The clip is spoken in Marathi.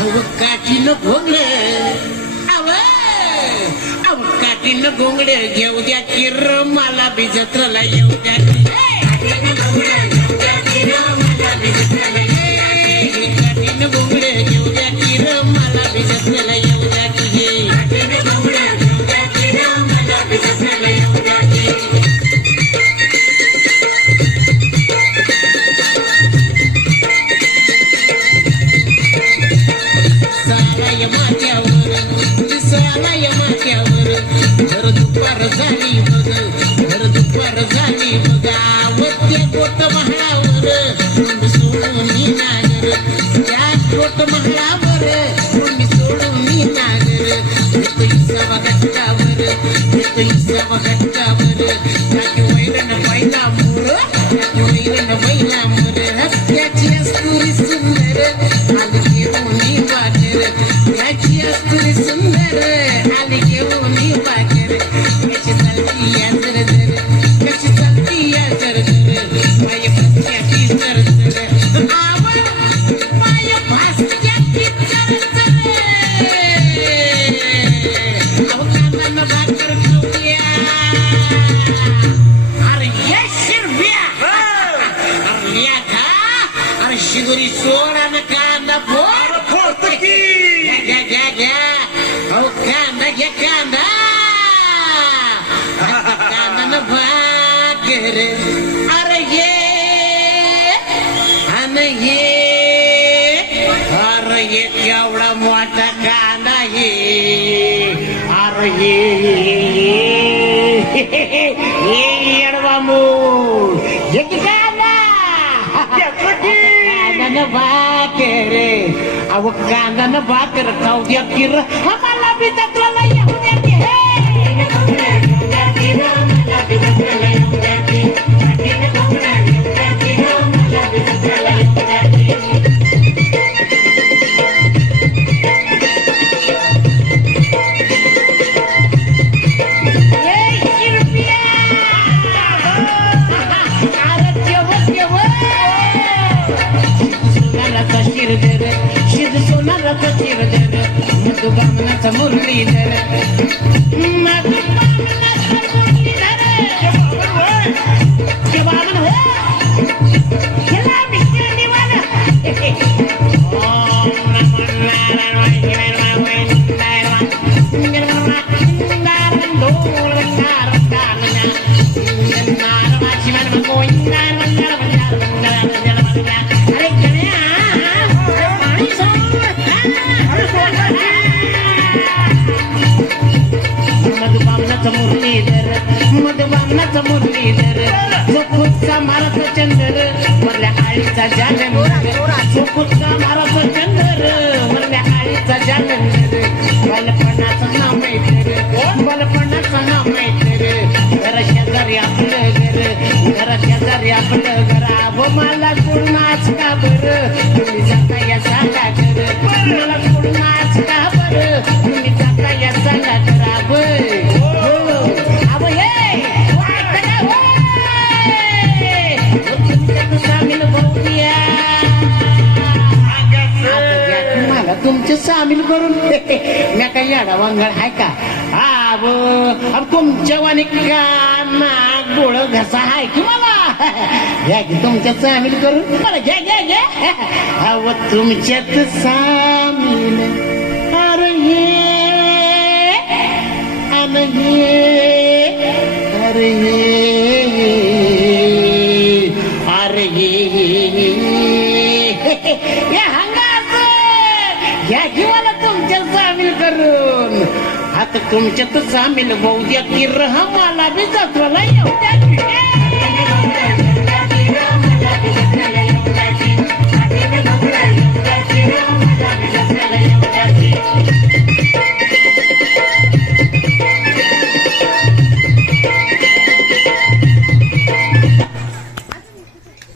अहो काठीनं घोंगडे अहो काठीनं घोंगडे घेऊ द्या किर मला बी जत्राला येऊ द्या काठीनं घोंगडे घेऊ द्या किर मला बी जत्राला येऊ द्या की काठीनं घोंगडे घेऊ द्या किर मला बी जत्राला येऊ द्या की सालाय माथ्यावर घर दुपार झाली बघा वत्या कोट महाळावर मुंड सोडून मी नागर त्या कोट महाळावर मुंड सोडून मी नागर येतो इसावा घट्टावर त्याची वैरण बैला मोर त्याची अस्तुरी सुंदर आली घेऊन वाटर त्याची अस्तुरी सुंदर आली घेऊन वाटर कशी चालती या जर माय भास्क्याची जर माय भास्क्याची कानानं भाकर खाऊया अरे ये शिरव्या अरे या खा अरे शिदुरी सोडा न कांदा फोड घ्या अहो कांदा घ्या कांदा कांदा भाकर अरे ये केवढा मोठा कांदा अरे येडवा मूळ ये कांदा कांदा भाकर अहो कांदा न भाकर खाऊ द्या किर मला बी तत्वाला येऊ द्या की शिद सोनाला चिरदर मधु बामनाचा मुरलीधर मधुबामनाचा मुरलीधर चोखुचा माराचा चंदर मरल्या आळीचा जालंधर चोखुचा माराचा चंदर मरल्या आळीचा जालंधर बालपणाचा नाव मैत्र घरा शेजारी आपलं घर आव मला सोडूनच का बरं तुम्ही जाता या सांगा घर मला सोडूनच का बरं तुम्ही जाता या सांगा घर आव तुमचे सामील करून मी काही याडा वांगड आहे का अब तुमच्या वाणी काना गोळ घसा आहे की मला घ्या की तुमच्या सामील करून मला घ्या अव तुमच्यात सामील अरे घ्या की मला तुमच्या सामील करून आता तुमच्यात सामील होऊ द्या की मला बी जत्राला येऊ द्या